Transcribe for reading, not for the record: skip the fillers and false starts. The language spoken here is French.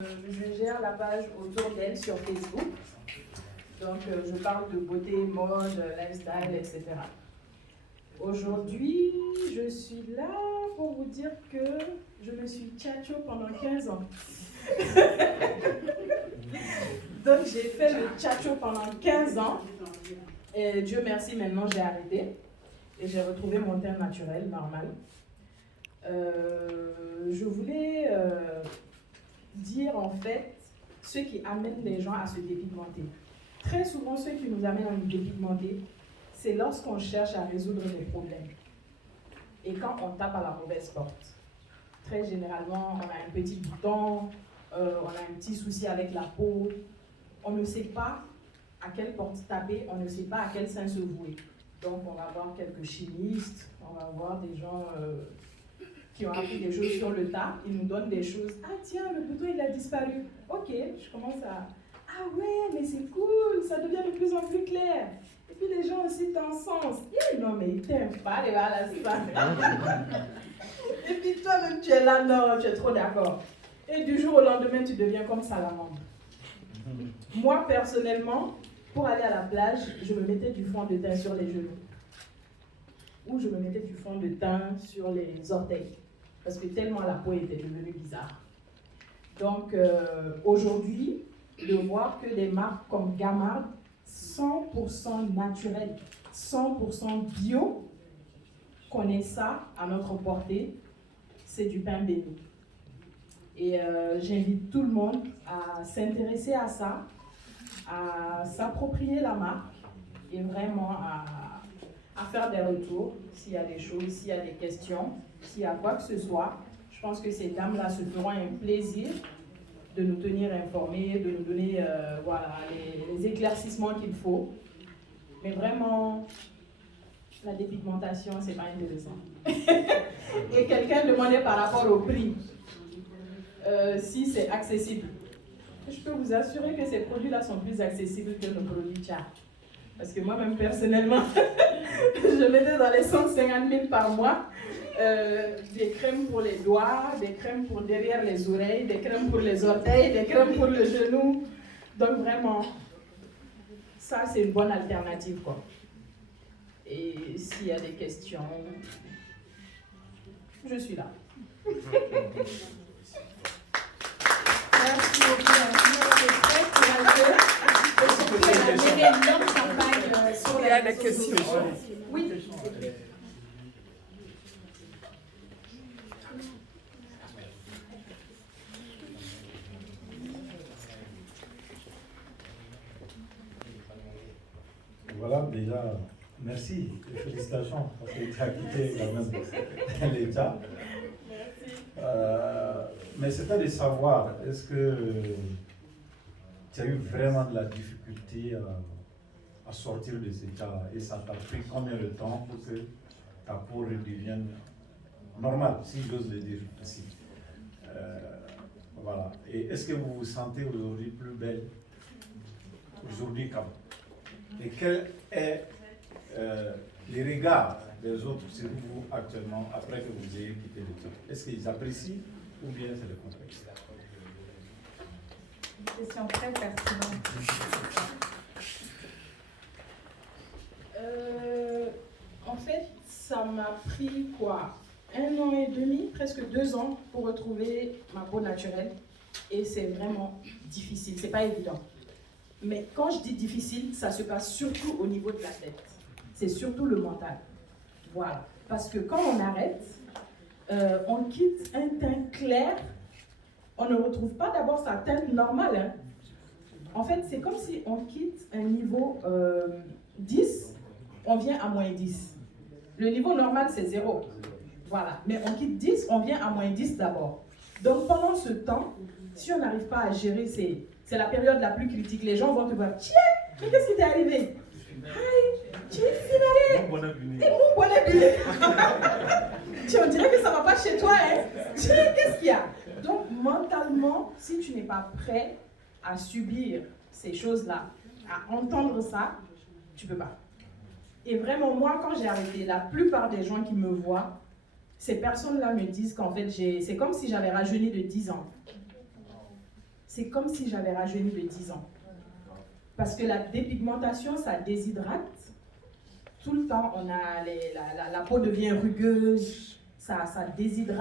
Je gère la page autour d'elle sur Facebook. Donc, je parle de beauté, mode, lifestyle, etc. Aujourd'hui, je suis là pour vous dire que je me suis tchatcho pendant 15 ans. Donc, j'ai fait le tchatcho pendant 15 ans. Et Dieu merci, maintenant j'ai arrêté. Et j'ai retrouvé mon teint naturel, normal. Je voulais dire en fait ce qui amène les gens à se dépigmenter. Très souvent, ce qui nous amène à nous dépigmenter, c'est lorsqu'on cherche à résoudre des problèmes. Et quand on tape à la mauvaise porte. Très généralement, on a un petit bouton, on a un petit souci avec la peau. On ne sait pas à quelle porte taper, on ne sait pas à quel sein se vouer. Donc, on va voir quelques chimistes, on va voir des gens qui ont appris des choses sur le tas, ils nous donnent des choses. Ah tiens, le bouton il a disparu. Ok, je commence à... Ah ouais, mais c'est cool, ça devient de plus en plus clair. Et puis les gens aussi t'encensent. Non mais t'aimes pas les balles ça. Et puis toi-même tu es là, non, tu es trop d'accord. Et du jour au lendemain, tu deviens comme Salamandre. Moi personnellement, pour aller à la plage, je me mettais du fond de teint sur les genoux. Ou je me mettais du fond de teint sur les orteils. Parce que tellement la peau était devenue bizarre. Donc aujourd'hui, de voir que des marques comme Gamard, 100% naturel, 100% bio, qu'on ait ça à notre portée, c'est du pain béni. Et j'invite tout le monde à s'intéresser à ça, à s'approprier la marque et vraiment à faire des retours s'il y a des choses, s'il y a des questions, s'il y a quoi que ce soit. Je pense que ces dames-là se feront un plaisir de nous tenir informés, de nous donner voilà, les éclaircissements qu'il faut. Mais vraiment, la dépigmentation, c'est pas intéressant. Et quelqu'un demandait par rapport au prix, si c'est accessible. Je peux vous assurer que ces produits-là sont plus accessibles que nos produits Tcha. Parce que moi-même, personnellement, je mettais dans les 150 000 par mois des crèmes pour les doigts, des crèmes pour derrière les oreilles, des crèmes pour les orteils, des crèmes pour le genou. Donc vraiment, ça c'est une bonne alternative, quoi. Et s'il y a des questions, je suis là. Merci beaucoup. Il y a une énorme campagne sur les réseaux sociaux. Oui. Voilà, déjà, merci et félicitations parce que tu as quitté quand même l'État. Mais c'était de savoir, est-ce que tu as eu vraiment de la difficulté à sortir de cet état et ça t'a pris combien de temps pour que ta peau redevienne normale, si j'ose le dire ainsi. Voilà. Et est-ce que vous vous sentez aujourd'hui plus belle aujourd'hui qu'avant? Et quel est les regards des autres sur vous actuellement après que vous ayez quitté l'État? Est-ce qu'ils apprécient ou bien c'est le contraire? Une question très pertinente. En fait, ça m'a pris quoi? 1 an et demi, presque 2 ans pour retrouver ma peau naturelle. Et c'est vraiment difficile, c'est pas évident. Mais quand je dis difficile, ça se passe surtout au niveau de la tête. C'est surtout le mental. Voilà. Parce que quand on arrête, on quitte un teint clair, on ne retrouve pas d'abord sa teinte normale. Hein. En fait, c'est comme si on quitte un niveau 10, on vient à moins 10. Le niveau normal, c'est 0. Voilà. Mais on quitte 10, on vient à moins 10 d'abord. Donc pendant ce temps, si on n'arrive pas à gérer c'est la période la plus critique. Les gens vont te voir. Tiens, mais qu'est-ce qui t'est arrivé? Tu es mon bonnet billet. On dirait que ça ne va pas chez toi. Hein? Tiens, qu'est-ce qu'il y a? Donc, mentalement, si tu n'es pas prêt à subir ces choses-là, à entendre ça, tu ne peux pas. Et vraiment, moi, quand j'ai arrêté, la plupart des gens qui me voient, ces personnes-là me disent qu'en fait, c'est comme si j'avais rajeuni de 10 ans. c'est comme si j'avais rajeuni de 10 ans. Parce que la dépigmentation, ça déshydrate. Tout le temps, on a la peau devient rugueuse, ça déshydrate.